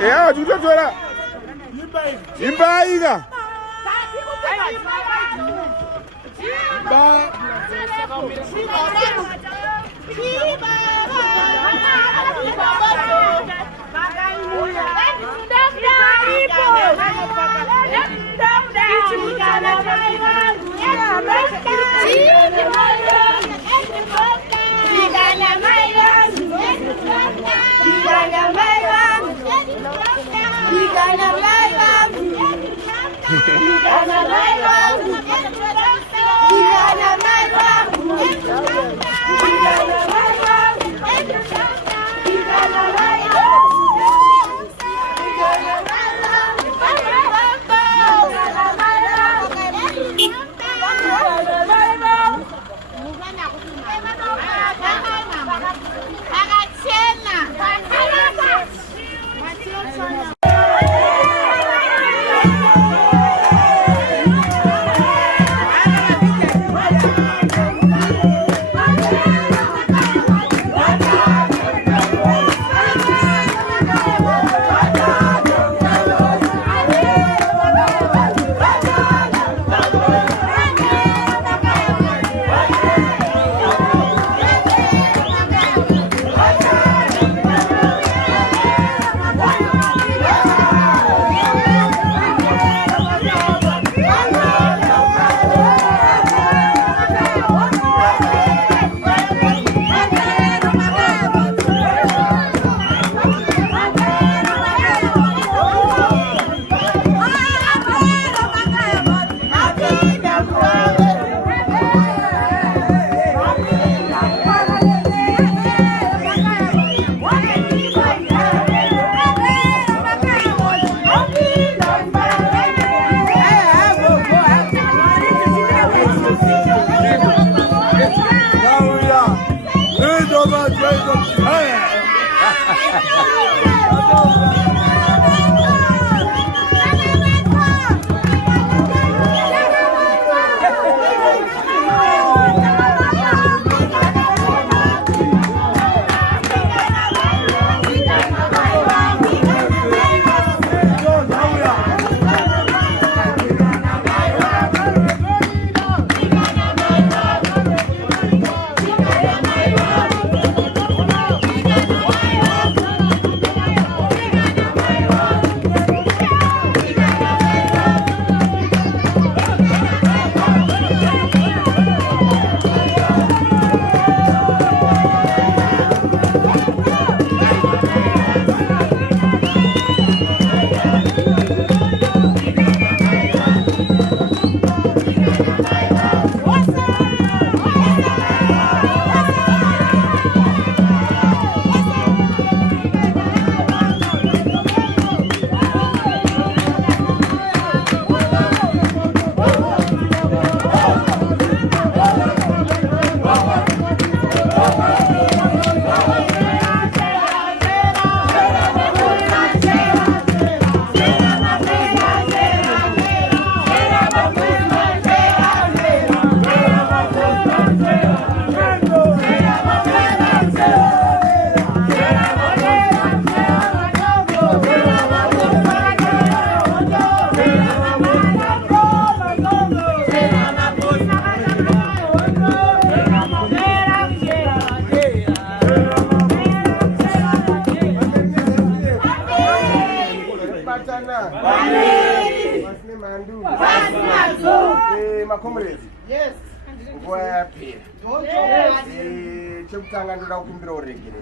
Ya, tu tu ora. Imba. Yes. Wapi? Chekutanga ndoda kukumbira uregere.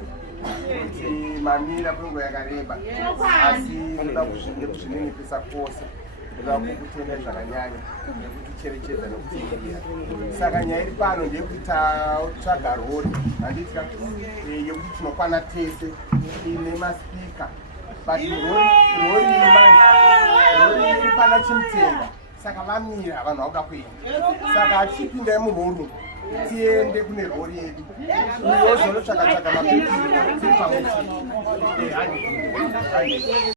Mamira kwengo yakareba. Asi ndoda kuzvinini pesa kose. Ndoda kukutenda zvakanyanya nekuticherechedza nekutirira. Saka nyaya iri pano ndeyekuti tatsvaga rori. Handiti yekuti tinokwana tese ine maspika. But rori iri pana Chimtenga. Saka vamira vanhu vauda kuenda. Saka achipinda murori tiende kune rori yedu. Uyozonotsvaka mapepa tiri pamwe chete.